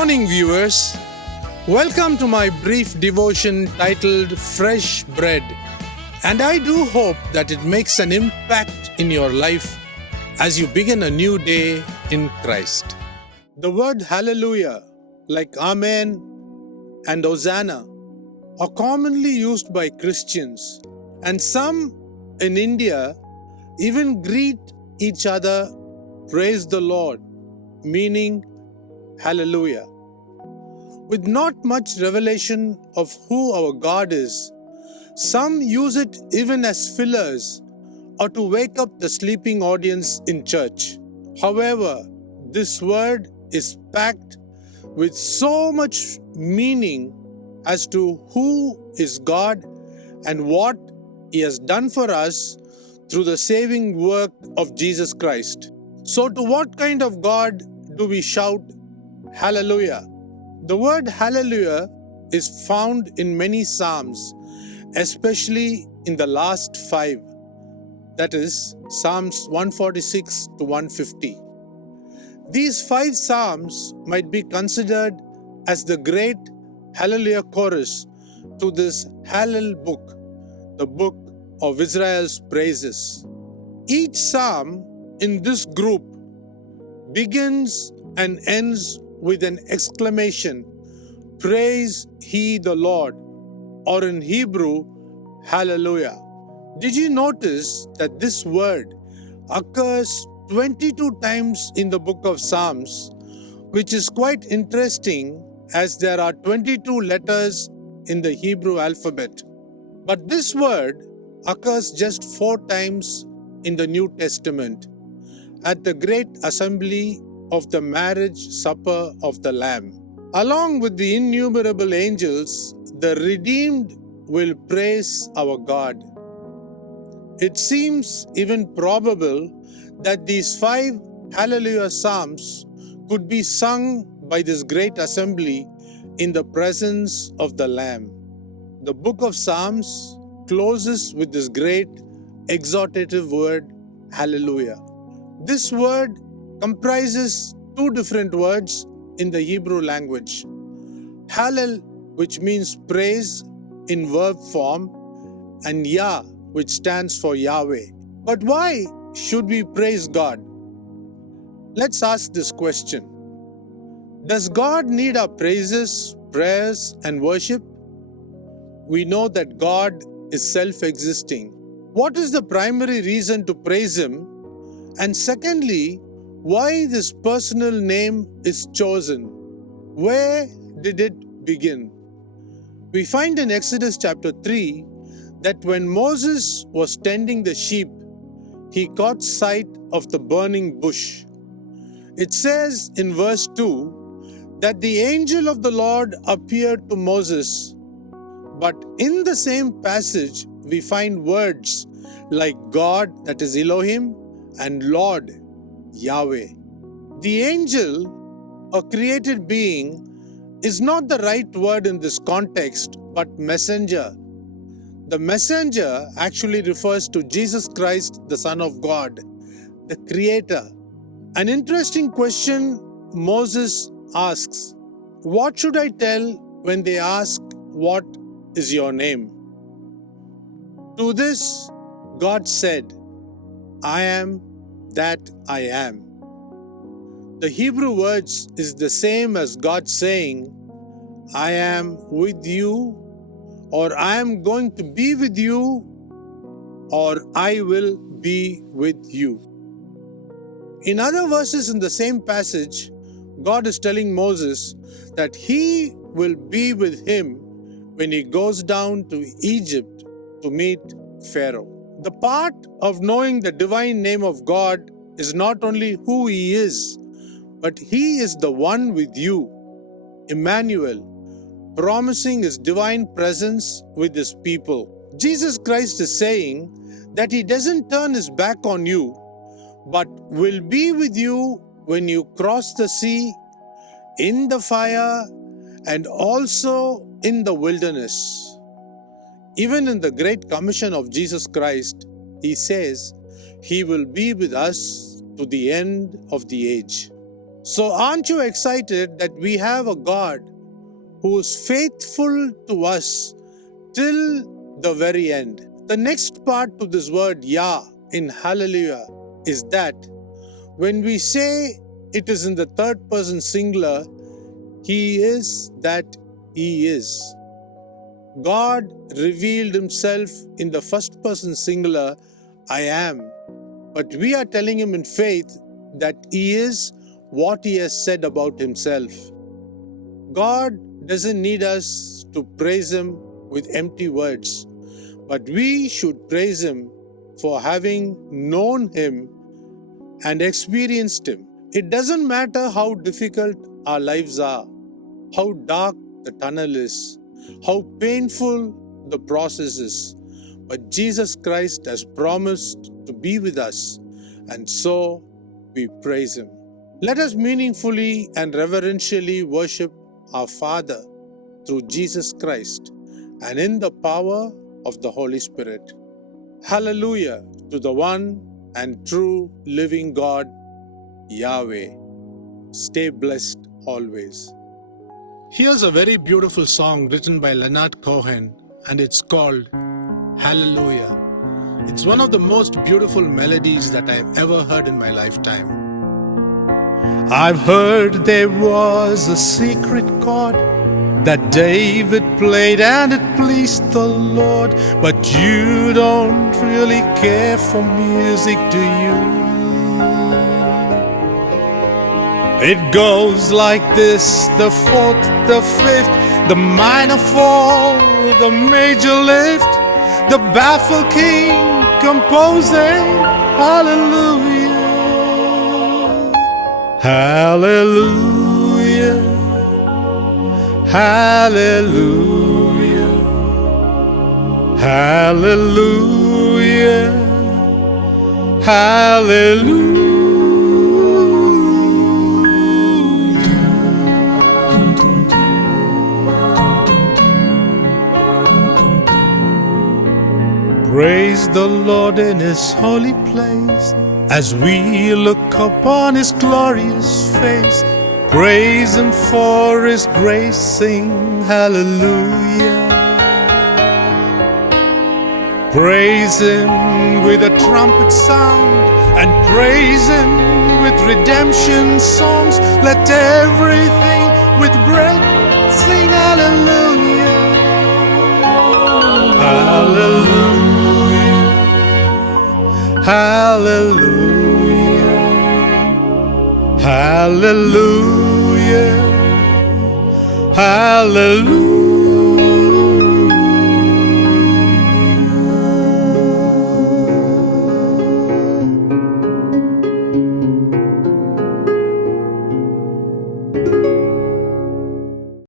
morning, viewers. Welcome to my brief devotion titled Fresh Bread. And I do hope that it makes an impact in your life as you begin a new day in Christ. The word hallelujah, like amen and hosanna, are commonly used by Christians, and some in India even greet each other, praise the Lord, meaning hallelujah. With not much revelation of who our God is, some use it even as fillers or to wake up the sleeping audience in church. However, this word is packed with so much meaning as to who is God and what He has done for us through the saving work of Jesus Christ. So, to what kind of God do we shout hallelujah? The word hallelujah is found in many psalms, especially in the last 5, that is Psalms 146 to 150. These 5 psalms might be considered as the great hallelujah chorus to this Hallel book, the book of Israel's praises. Each psalm in this group begins and ends with an exclamation, "Praise ye the Lord," or in Hebrew, hallelujah. Did you notice that this word occurs 22 times in the book of Psalms, which is quite interesting as there are 22 letters in the Hebrew alphabet. But this word occurs just 4 times in the New Testament at the great assembly of the marriage supper of the Lamb. Along with the innumerable angels, the redeemed will praise our God. It seems even probable that these 5 Hallelujah Psalms could be sung by this great assembly in the presence of the Lamb. The book of Psalms closes with this great exhortative word, hallelujah. This word comprises 2 different words in the Hebrew language. Hallel, which means praise in verb form, and Yah, which stands for Yahweh. But why should we praise God? Let's ask this question. Does God need our praises, prayers, and worship? We know that God is self-existing. What is the primary reason to praise Him? And secondly, why this personal name is chosen? Where did it begin? We find in Exodus chapter 3 that when Moses was tending the sheep, he caught sight of the burning bush. It says in verse 2 that the angel of the Lord appeared to Moses. But in the same passage, we find words like God, that is Elohim, and Lord, Yahweh. The angel, a created being, is not the right word in this context, but messenger. The messenger actually refers to Jesus Christ, the Son of God, the Creator. An interesting question Moses asks, "What should I tell when they ask, 'What is your name?'" To this, God said, "I am that I am." The Hebrew words is the same as God saying, "I am with you," or "I am going to be with you," or "I will be with you." In other verses in the same passage, God is telling Moses that He will be with him when he goes down to Egypt to meet Pharaoh. The part of knowing the divine name of God is not only who He is, but He is the one with you, Emmanuel, promising His divine presence with His people. Jesus Christ is saying that He doesn't turn His back on you, but will be with you when you cross the sea, in the fire, and also in the wilderness. Even in the Great Commission of Jesus Christ, He says He will be with us to the end of the age. So, aren't you excited that we have a God who is faithful to us till the very end? The next part to this word Yah in Hallelujah is that when we say it is in the third person singular, He is that He is. God revealed Himself in the first person singular, I am. But we are telling Him in faith that He is what He has said about Himself. God doesn't need us to praise Him with empty words, but we should praise Him for having known Him and experienced Him. It doesn't matter how difficult our lives are, how dark the tunnel is, how painful the process is, but Jesus Christ has promised to be with us, and so we praise Him. Let us meaningfully and reverentially worship our Father through Jesus Christ and in the power of the Holy Spirit. Hallelujah to the one and true living God, Yahweh. Stay blessed always. Here's a very beautiful song written by Leonard Cohen, and it's called Hallelujah. It's one of the most beautiful melodies that I've ever heard in my lifetime. I've heard there was a secret chord that David played and it pleased the Lord, but you don't really care for music, do you? It goes like this: the fourth, the fifth, the minor fall, the major lift, the baffled king composing hallelujah, hallelujah, hallelujah, hallelujah, hallelujah. Praise the Lord in His holy place as we look upon His glorious face. Praise Him for His grace, sing hallelujah. Praise Him with a trumpet sound and praise Him with redemption songs. Let everything with breath sing hallelujah, hallelujah, hallelujah, hallelujah, hallelujah.